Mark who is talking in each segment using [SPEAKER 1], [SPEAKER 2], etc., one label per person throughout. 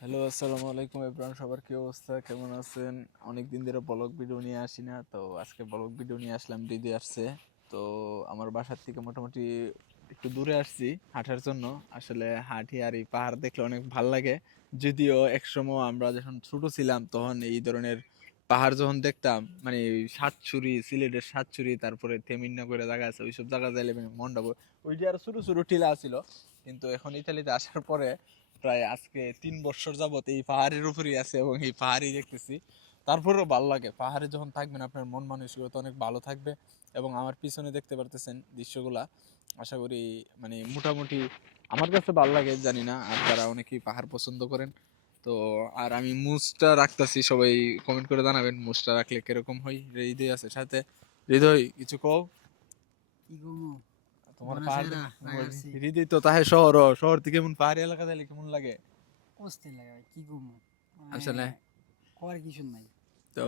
[SPEAKER 1] Hello, আসসালামু আলাইকুম এব্রান সবার কি অবস্থা? কেমন আছেন? অনেক দিন ধরে ব্লগ ভিডিও নিয়ে আসি না, তো আজকে ব্লগ ভিডিও নিয়ে আসলাম, দিদি আসছে। তো আমার বাসার থেকে মোটামুটি একটু দূরে আসছি হাঁটার জন্য। আসলে হাঁটি আর এই পাহাড় দেখলে অনেক ভালো লাগে। যদিও একসময় আমরা যখন ছোট ছিলাম, তখন এই ধরনের পাহাড় যখন দেখতাম মানে সাতচুরি সিলেটের সাতচুরি তারপরে তেমিন্নগরের জায়গা আছে, ওইসব জায়গা যাইলে মানে মনটা ব- ওইটা আর ছোট ছোট টিলা ছিল। কিন্তু এখন ইতালিতে আসার পরে প্রায় আজকে তিন বছর যাবত এই পাহাড়ের উপরেই আছে এবং এই পাহাড়ই দেখতেছি। তারপরেও ভালো লাগে। পাহাড়ে যখন থাকবেন আপনার মন মানসিকতা অনেক ভালো থাকবে এবং আমার পিছনে দেখতে পারতেছেন দৃশ্যগুলা। আশা করি মানে মোটামুটি আমার কাছে ভালো লাগে, জানি না, আর যারা অনেকেই পাহাড় পছন্দ করেন। তো আর আমি মুজটা রাখতেছি, সবাই কমেন্ট করে জানাবেন মুজটা রাখলে কীরকম হয়। হৃদয় আছে সাথে। হৃদয়, কিছু কও?
[SPEAKER 2] কি
[SPEAKER 1] তোমার পাহাড়
[SPEAKER 2] চায়
[SPEAKER 1] হৃদয় তো তাহে শহর শহর থেকে কেমন পাহাড়ি এলাকা যাইলে কেমন লাগে?
[SPEAKER 2] অস্থির লাগে কি কমু মানে
[SPEAKER 1] আসলে?
[SPEAKER 2] করার কিছু নাই।
[SPEAKER 1] তো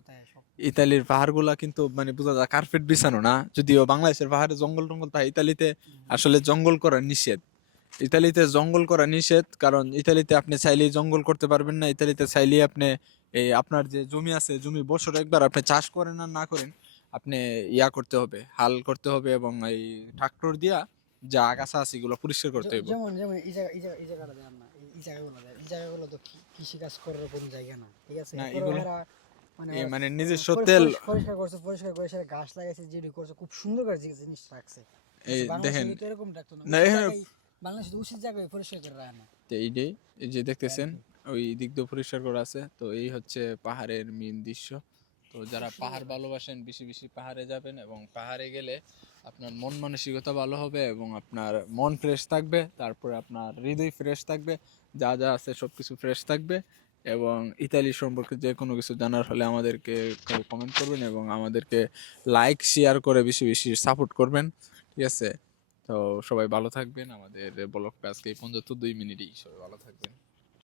[SPEAKER 2] তাই
[SPEAKER 1] ইতালির পাহাড়গুলা কিন্তু মানে বোঝা যায় কার্পেট বিছানো না যদিও বাংলাদেশের পাহাড়ে জঙ্গল টঙ্গল থাকে ইতালিতে আসলে জঙ্গল করা নিষেধ। ইতালিতে জঙ্গল করা নিষেধ কারণ ইতালিতে আপনি চাইলেই জঙ্গল করতে পারবেন না ইতালিতে চাইলেই আপনি এই আপনার যে জমি আছে জমি বছর একবার আপনি চাষ করেন আর না করেন আপনি ইয়া করতে হবে হাল করতে হবে এবং এই ট্রাক্টর দিয়া যা আগাছা আছে এগুলো পরিষ্কার করতে হবে।
[SPEAKER 2] যেমন যেমন এই জায়গা এই জায়গা এই জায়গাটা দেন না। এই- জায়গাগুলো দেন এই জায়গাগুলো তো কৃষি কাজ করার কোনো জায়গা না ঠিক আছে?
[SPEAKER 1] না, এগুলো-
[SPEAKER 2] মানে
[SPEAKER 1] মানে নিজস্ব
[SPEAKER 2] পরি-
[SPEAKER 1] তেল
[SPEAKER 2] পরিষ্কার- করছে পরিষ্কার করে সেটা গাছ লাগাইছে যেটি করছে খুব সুন্দর করে যে- জিনিস রাখছে।
[SPEAKER 1] এই দেখেন
[SPEAKER 2] এরকম রাখতো না।
[SPEAKER 1] এখানে-
[SPEAKER 2] বাংলাদেশে উচিত জায়গায় পরিষ্কার করে রাখে না।
[SPEAKER 1] তো এই যে এই যে দেখতেছেন ওই দিক দিয়ে পরিষ্কার করা আছে তো এই হচ্ছে পাহাড়ের মেন দৃশ্য। তো যারা পাহাড় ভালোবাসেন বেশি বেশি পাহাড়ে যাবেন এবং পাহাড়ে গেলে আপনার মন মানসিকতা ভালো হবে এবং আপনার মন ফ্রেশ থাকবে তারপরে আপনার হৃদয় ফ্রেশ থাকবে যা যা আছে সব কিছু ফ্রেশ থাকবে এবং ইতালি সম্পর্কে যে কোনো কিছু জানার হলে আমাদেরকে কমেন্ট করবেন এবং আমাদেরকে লাইক শেয়ার করে বেশি বেশি সাপোর্ট করবেন ঠিক আছে? তো সবাই ভালো থাকবেন। আমাদের ব্লগটা আজকে এই পর্যন্ত দুই মিনিটই। সবাই ভালো থাকবেন।